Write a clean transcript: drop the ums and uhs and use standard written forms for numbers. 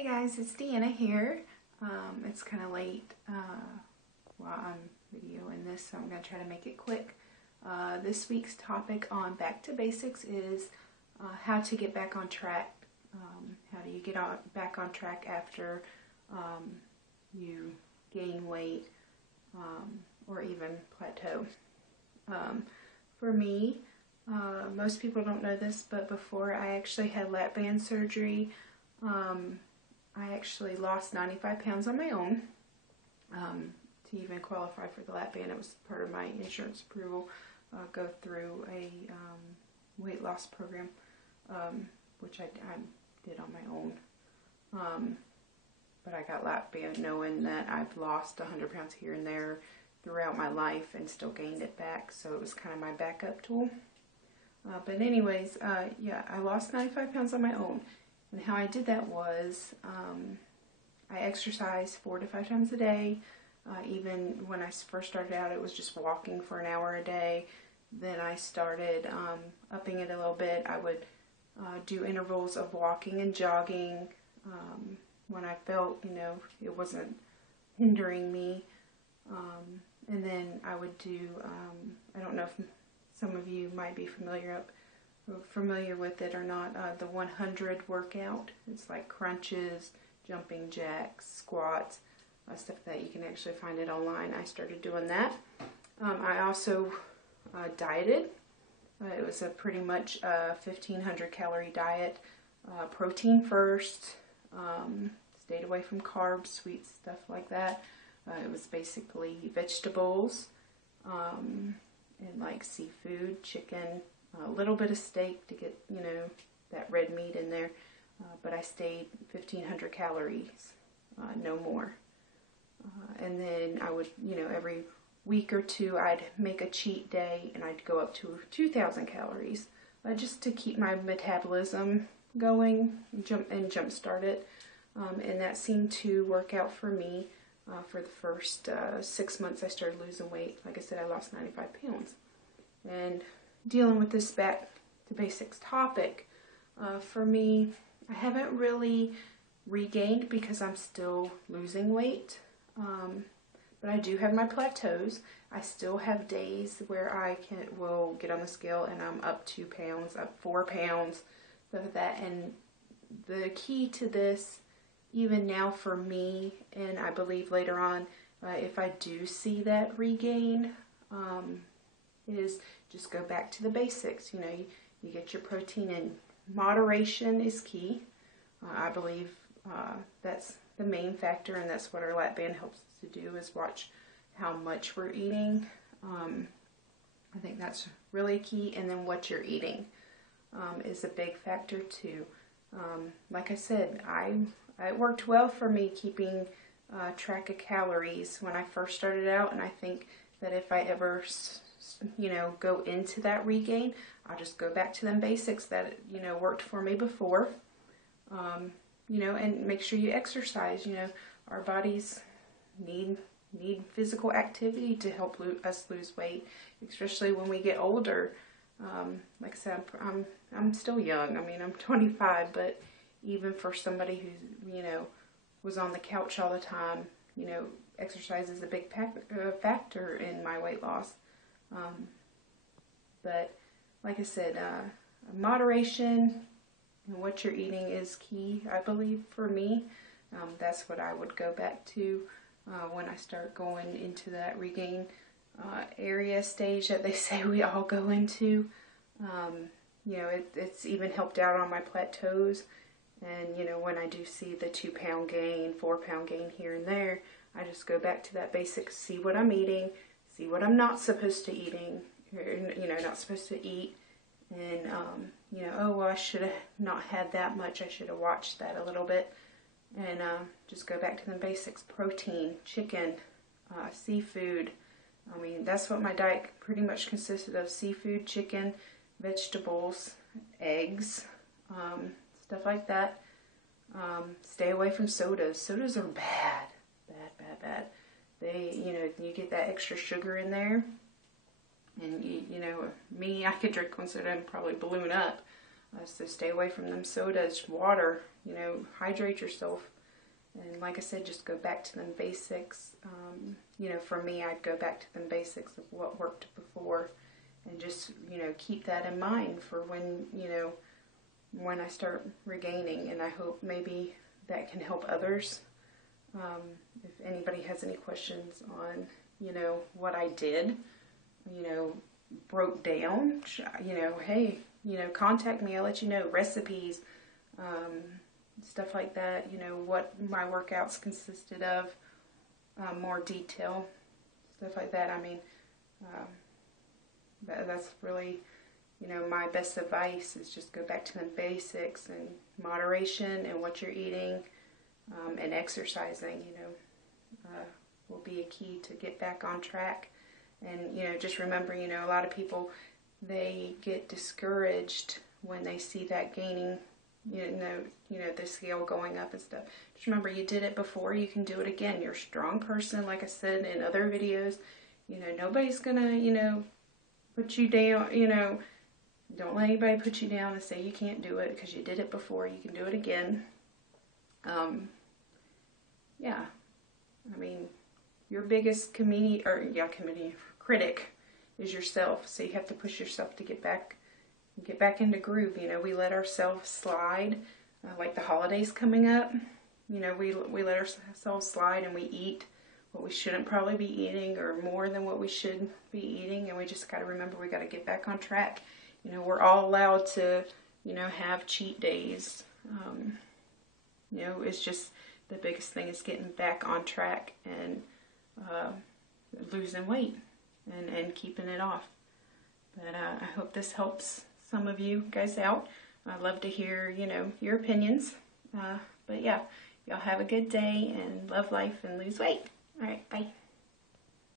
Hey guys, it's Deanna here. It's kind of late while I'm videoing this, so I'm going to try to make it quick. This week's topic on Back to Basics is how to get back on track. How do you get back on track after you gain weight or even plateau? For me, most people don't know this, but before I actually had lap band surgery, I actually lost 95 pounds on my own. To even qualify for the lap band, it was part of my insurance approval, go through a weight loss program, which I did on my own. But I got lap band knowing that I've lost 100 pounds here and there throughout my life and still gained it back, so it was kind of my backup tool. But anyways, yeah, I lost 95 pounds on my own. And how I did that was I exercised 4 to 5 times a day. Even when I first started out, it was just walking for an hour a day. Then I started upping it a little bit. I would do intervals of walking and jogging when I felt, it wasn't hindering me. And then I would do, I don't know if some of you might be familiar with it or not, the 100 workout. It's like crunches, jumping jacks, squats, stuff that you can actually find it online. I started doing that. I also dieted. It was a pretty much 1,500 calorie diet. Protein first, stayed away from carbs, sweets, stuff like that. It was basically vegetables and like seafood, chicken, a little bit of steak to get, that red meat in there. But I stayed 1,500 calories, no more. And then I would, every week or two, I'd make a cheat day and I'd go up to 2,000 calories just to keep my metabolism going and jumpstart it. And that seemed to work out for me. For the first 6 months, I started losing weight. Like I said, I lost 95 pounds. And dealing with this back to basics topic, for me, I haven't really regained because I'm still losing weight. But I do have my plateaus. I still have days where I will get on the scale and I'm up 2 pounds, up 4 pounds, stuff like that. And the key to this, even now for me, and I believe later on, if I do see that regain, is just go back to the basics. You get your protein in. Moderation is key. I believe that's the main factor, and that's what our lap band helps us to do, is watch how much we're eating. I think that's really key, and then what you're eating is a big factor too. Like I said, it worked well for me keeping track of calories when I first started out, and I think that if I ever go into that regain, I'll just go back to them basics that, worked for me before. And make sure you exercise. Our bodies need physical activity to help us lose weight, especially when we get older. Like I said, I'm still young. I mean, I'm 25, but even for somebody who's, was on the couch all the time, exercise is a big factor in my weight loss. But like I said, moderation and what you're eating is key, I believe, for me. That's what I would go back to when I start going into that regain area stage that they say we all go into. It's even helped out on my plateaus. And, when I do see the 2 pound gain, 4 pound gain here and there, I just go back to that basic, see what I'm eating, see what I'm not supposed to eating, not supposed to eat. And, oh, well, I should have not had that much. I should have watched that a little bit. And just go back to the basics. Protein, chicken, seafood. I mean, that's what my diet pretty much consisted of. Seafood, chicken, vegetables, eggs, stuff like that. Stay away from sodas. Sodas are bad. Bad. They, you get that extra sugar in there. And, me, I could drink one soda and probably balloon up. So stay away from them sodas, water, you know, hydrate yourself. And like I said, just go back to them basics. You know, for me, I'd go back to them basics of what worked before, and just, you know, keep that in mind for when, you know, when I start regaining. And I hope maybe that can help others. If anybody has any questions on, you know, what I did, you know, broke down, you know, hey, you know, contact me. I'll let you know recipes, stuff like that, you know, what my workouts consisted of, more detail, stuff like that. I mean, that's really, you know, my best advice is just go back to the basics, and moderation and what you're eating, and exercising, you know, will be a key to get back on track. And, you know, just remember, you know, a lot of people, they get discouraged when they see that gaining, you know, the scale going up and stuff. Just remember, you did it before, you can do it again. You're a strong person, like I said in other videos. You know, nobody's gonna, you know, put you down, you know, don't let anybody put you down and say you can't do it, because you did it before, you can do it again. Yeah, I mean, your biggest critic is yourself, so you have to push yourself to get back into groove. You know, we let ourselves slide, like the holidays coming up. You know, we let ourselves slide, and we eat what we shouldn't probably be eating, or more than what we should be eating, and we just got to remember we got to get back on track. You know, we're all allowed to, you know, have cheat days. You know, it's just the biggest thing is getting back on track and losing weight and keeping it off. But I hope this helps some of you guys out. I'd love to hear, you know, your opinions. But yeah, y'all have a good day, and love life and lose weight. All right, bye.